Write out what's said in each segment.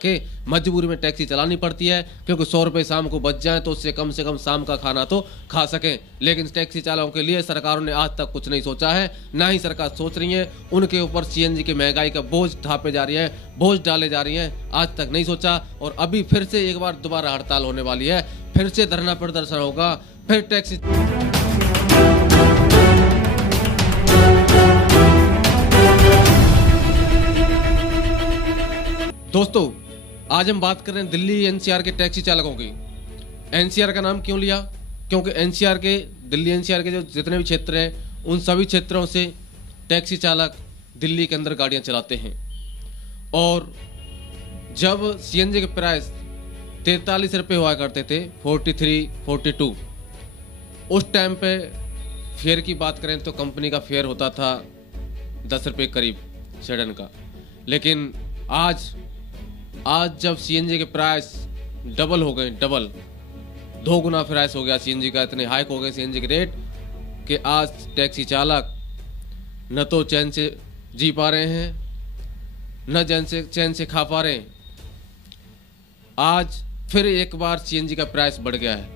के मजबूरी में टैक्सी चलानी पड़ती है, क्योंकि 100 रुपये शाम को बच जाए तो उससे कम से कम शाम का खाना तो खा सकें। लेकिन टैक्सी चालकों के लिए सरकारों ने आज तक कुछ नहीं सोचा है, ना ही सरकार सोच रही है। उनके ऊपर सीएनजी की महंगाई का बोझ ढापे जा रही है, बोझ डाले जा रही है, आज तक नहीं सोचा। और अभी फिर से एक बार दोबारा हड़ताल होने वाली है, फिर से धरना प्रदर्शन होगा, फिर टैक्सी। दोस्तों, आज हम बात कर रहे हैं दिल्ली एनसीआर के टैक्सी चालकों की। एनसीआर का नाम क्यों लिया? क्योंकि एनसीआर के दिल्ली एनसीआर के जो जितने भी क्षेत्र हैं उन सभी क्षेत्रों से टैक्सी चालक दिल्ली के अंदर गाड़ियां चलाते हैं। और जब सीएनजी के प्राइस 43 रुपये हुआ करते थे, 43, 42, उस टाइम पे फेयर की बात करें तो कंपनी का फेयर होता था 10 रुपये करीब सेडन का। लेकिन आज जब सीएनजी के प्राइस डबल हो गए, डबल 2 गुना प्राइस हो गया सीएनजी का, इतने हाइक हो गए सीएनजी के रेट कि आज टैक्सी चालक न तो चैन से जी पा रहे हैं, न चैन से खा पा रहे हैं। आज फिर एक बार सीएनजी का प्राइस बढ़ गया है,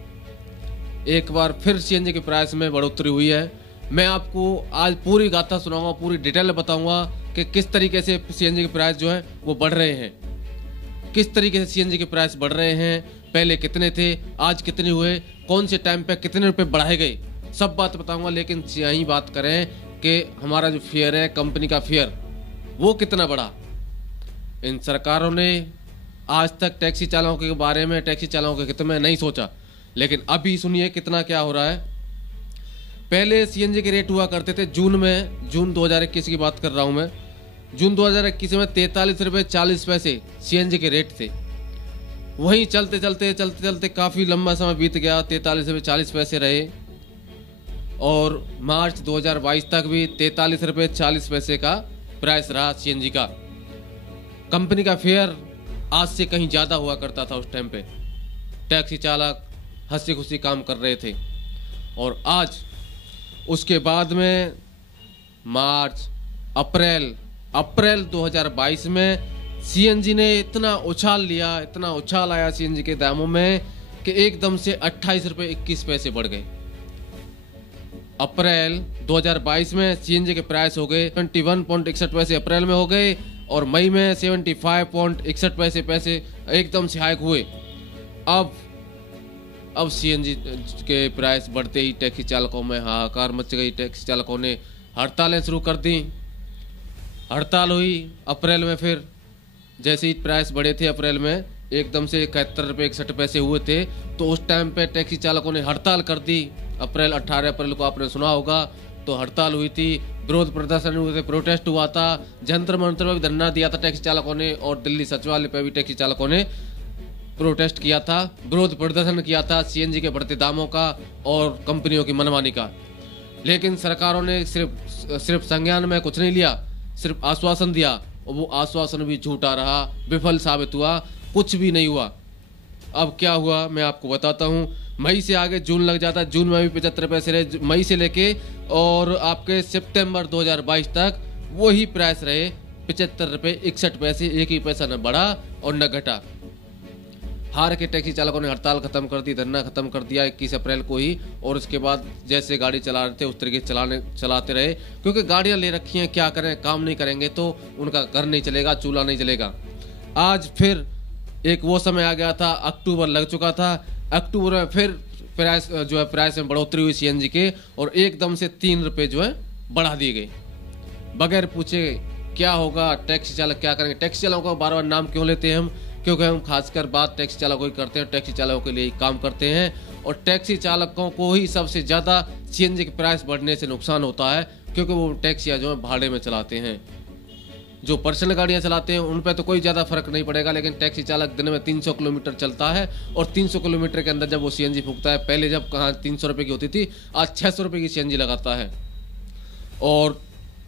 एक बार फिर सीएनजी के प्राइस में बढ़ोतरी हुई है। मैं आपको आज पूरी गाथा सुनाऊंगा, पूरी डिटेल बताऊंगा कि किस तरीके से सीएनजी के प्राइस जो है वो बढ़ रहे हैं, किस तरीके से सीएनजी के प्राइस बढ़ रहे हैं, पहले कितने थे, आज कितने हुए, कौन से टाइम पे कितने रुपए बढ़ाए गए, सब बात बताऊंगा। लेकिन यही बात करें कि हमारा जो फेयर है, कंपनी का फेयर, वो कितना बढ़ा। इन सरकारों ने आज तक टैक्सी चालकों के बारे में, टैक्सी चालकों के हित में नहीं सोचा। लेकिन अभी सुनिए कितना क्या हो रहा है। पहले सीएनजी के रेट हुआ करते थे जून 2021 की बात कर रहा हूं मैं, जून 2021 में 43 रुपये 40 पैसे सीएनजी के रेट थे। वहीं चलते चलते काफ़ी लंबा समय बीत गया, 43 रुपये 40 पैसे रहे। और मार्च 2022 तक भी 43 रुपये 40 पैसे का प्राइस रहा सीएनजी का। कंपनी का फेयर आज से कहीं ज़्यादा हुआ करता था उस टाइम पे। टैक्सी चालक हंसी खुशी काम कर रहे थे। और आज उसके बाद में मार्च, अप्रैल 2022 में सीएनजी ने इतना उछाल आया सीएनजी के दामों में कि एकदम से 28 रुपये 21 पैसे बढ़ गए। अप्रैल 2022 में सीएनजी के प्राइस हो गए 21.61 पैसे अप्रैल में हो गए, और मई में 75.61 पैसे एकदम से हाइक हुए। अब सीएनजी के प्राइस बढ़ते ही टैक्सी चालकों में हाहाकार मच गई। टैक्सी चालकों ने हड़तालें शुरू कर दी। हड़ताल हुई अप्रैल में, फिर जैसे ही प्राइस बढ़े थे अप्रैल में एकदम से 71 रुपये 61 पैसे हुए थे, तो उस टाइम पे टैक्सी चालकों ने हड़ताल कर दी। 18 अप्रैल को आपने सुना होगा, तो हड़ताल हुई थी, विरोध प्रदर्शन हुए थे, प्रोटेस्ट हुआ था, जंतर मंतर में भी धरना दिया था टैक्सी चालकों ने, और दिल्ली सचिवालय पे भी टैक्सी चालकों ने प्रोटेस्ट किया था, विरोध प्रदर्शन किया था सीएनजी के बढ़ते दामों का और कंपनियों की मनमानी का। लेकिन सरकारों ने सिर्फ संज्ञान में कुछ नहीं लिया, सिर्फ आश्वासन दिया, और वो आश्वासन भी झूठा रहा, विफल साबित हुआ, कुछ भी नहीं हुआ। अब क्या हुआ मैं आपको बताता हूँ। मई से आगे जून लग जाता है, जून में भी 75 पैसे रहे मई से लेके, और आपके सितंबर 2022 तक वही प्राइस रहे 75 रुपये 61 पैसे, एक ही पैसा न बढ़ा और न घटा। हार के टैक्सी चालकों ने हड़ताल खत्म कर दी, धरना खत्म कर दिया 21 अप्रैल को ही। और उसके बाद जैसे गाड़ी चला रहे थे उस तरीके से चलाते रहे, क्योंकि गाड़ियां ले रखी हैं, क्या करें, काम नहीं करेंगे तो उनका घर नहीं चलेगा, चूल्हा नहीं चलेगा। आज फिर एक वो समय आ गया था, अक्टूबर लग चुका था, अक्टूबर में फिर प्राइस में बढ़ोतरी हुई सीएनजी के, और एकदम से 3 रुपये जो है बढ़ा दिए गए बगैर पूछे। क्या होगा, टैक्सी चालक क्या करेंगे? टैक्सी चालकों का बार बार नाम क्यों लेते हैं हम? क्योंकि हम खासकर बात टैक्सी चालकों की करते हैं, टैक्सी चालकों के लिए काम करते हैं, और टैक्सी चालकों को ही सबसे ज़्यादा सीएनजी के प्राइस बढ़ने से नुकसान होता है, क्योंकि वो टैक्सियाँ जो है भाड़े में चलाते हैं। जो पर्सनल गाड़ियाँ चलाते हैं उन पर तो कोई ज़्यादा फर्क नहीं पड़ेगा, लेकिन टैक्सी चालक दिन में 300 किलोमीटर चलता है, और 300 किलोमीटर के अंदर जब वो सीएनजी फूकता है, पहले जब कहाँ 300 रुपये की होती थी, आज 600 रुपये की सीएनजी लगाता है। और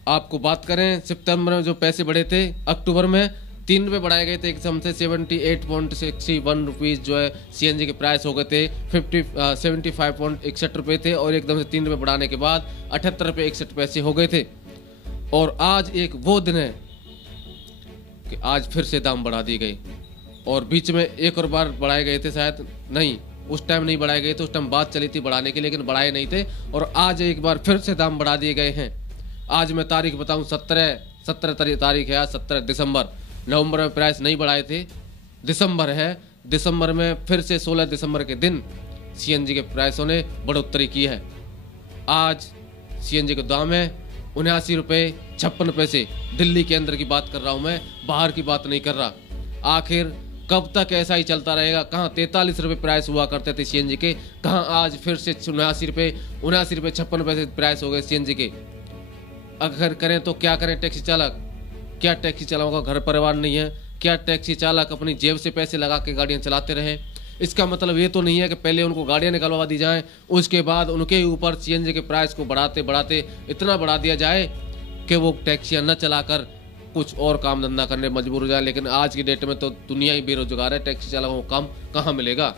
आपको बात करें सितंबर में जो पैसे बढ़े थे, अक्टूबर में 3 रुपये बढ़ाए गए थे, एकदम से 78.61 रुपीज़ जो है सीएनजी के प्राइस हो गए थे। 75.61 रुपये थे, और एकदम से 3 रुपये बढ़ाने के बाद 78 रुपये 61 पैसे हो गए थे। और आज एक वो दिन है कि आज फिर से दाम बढ़ा दिए गए, और बीच में एक और बार बढ़ाए गए थे शायद, नहीं उस टाइम नहीं बढ़ाए गए थे, उस टाइम बात चली थी बढ़ाने की, लेकिन बढ़ाए नहीं थे। और आज एक बार फिर से दाम बढ़ा दिए गए हैं। आज मैं तारीख बताऊं 17 तारीख है आज, 17 दिसंबर। नवंबर में प्राइस नहीं बढ़ाए थे, दिसंबर है, दिसंबर में फिर से 16 दिसंबर के दिन सीएनजी के प्राइसों ने बढ़ोतरी की है। आज सीएनजी का दाम है 79 रुपये 56 पैसे। दिल्ली के अंदर की बात कर रहा हूं मैं, बाहर की बात नहीं कर रहा। आखिर कब तक ऐसा ही चलता रहेगा? कहाँ 43 रुपये प्राइस हुआ करते थे सीएनजी के, कहाँ आज फिर से 79 रुपये 56 पैसे प्राइस हो गए सीएनजी के। अगर करें तो क्या करें टैक्सी चालक? क्या टैक्सी चालकों का घर परिवार नहीं है? क्या टैक्सी चालक अपनी जेब से पैसे लगा के गाड़ियां चलाते रहे? इसका मतलब ये तो नहीं है कि पहले उनको गाड़ियां निकलवा दी जाएं, उसके बाद उनके ऊपर सीएनजी के प्राइस को बढ़ाते बढ़ाते इतना बढ़ा दिया जाए कि वो टैक्सियां न चलाकर कुछ और काम धंधा करने मजबूर हो जाए। लेकिन आज की डेट में तो दुनिया ही बेरोजगार है, टैक्सी चालकों को काम कहाँ मिलेगा?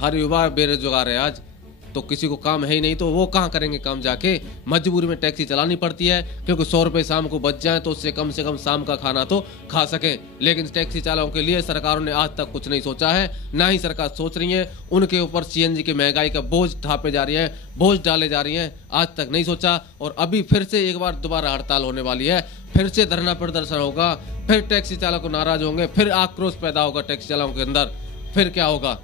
हर युवा बेरोजगार है आज, तो किसी को काम है ही नहीं, तो वो कहाँ करेंगे काम जाके? मजबूरी में टैक्सी चलानी पड़ती है, क्योंकि 100 रुपये शाम को बच जाए तो उससे कम से कम शाम का खाना तो खा सकें। लेकिन टैक्सी चालकों के लिए सरकारों ने आज तक कुछ नहीं सोचा है, ना ही सरकार सोच रही है। उनके ऊपर सीएनजी की महंगाई का बोझ थापे जा रही है, बोझ डाले जा रही हैं, आज तक नहीं सोचा। और अभी फिर से एक बार दोबारा हड़ताल होने वाली है, फिर से धरना प्रदर्शन होगा, फिर टैक्सी चालक नाराज होंगे, फिर आक्रोश पैदा होगा टैक्सी चालकों के अंदर। फिर क्या होगा?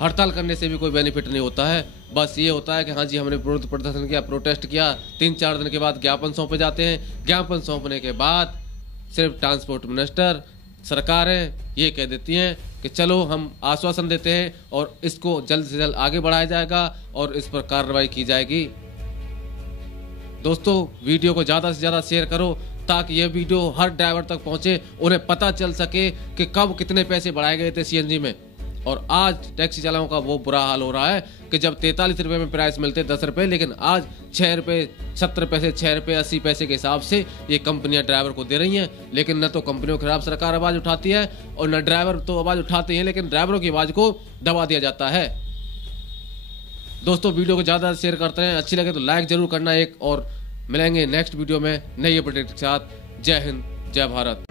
हड़ताल करने से भी कोई बेनिफिट नहीं होता है, बस ये होता है कि हाँ जी हमने विरोध प्रदर्शन किया, प्रोटेस्ट किया, 3-4 दिन के बाद ज्ञापन सौंपे जाते हैं। ज्ञापन सौंपने के बाद सिर्फ ट्रांसपोर्ट मिनिस्टर, सरकारें ये कह देती हैं कि चलो हम आश्वासन देते हैं और इसको जल्द से जल्द आगे बढ़ाया जाएगा और इस पर कार्रवाई की जाएगी। दोस्तों वीडियो को ज़्यादा से ज़्यादा शेयर करो ताकि ये वीडियो हर ड्राइवर तक पहुँचे, उन्हें पता चल सके कि कब कितने पैसे बढ़ाए गए थे सीएनजी में। और आज टैक्सी चालकों का वो बुरा हाल हो रहा है कि जब 43 रुपये में प्राइस मिलते 10 रुपये, लेकिन आज 6 रुपये 70 पैसे, 6 रुपये 80 पैसे के हिसाब से ये कंपनियां ड्राइवर को दे रही हैं। लेकिन न तो कंपनियों के खिलाफ सरकार आवाज़ उठाती है और न ड्राइवर तो आवाज़ उठाते हैं, लेकिन ड्राइवरों की आवाज़ को दबा दिया जाता है। दोस्तों वीडियो को ज़्यादा शेयर करते हैं, अच्छी लगे तो लाइक जरूर करना एक, और मिलेंगे नेक्स्ट वीडियो में नई अपडेट के साथ। जय हिंद, जय भारत।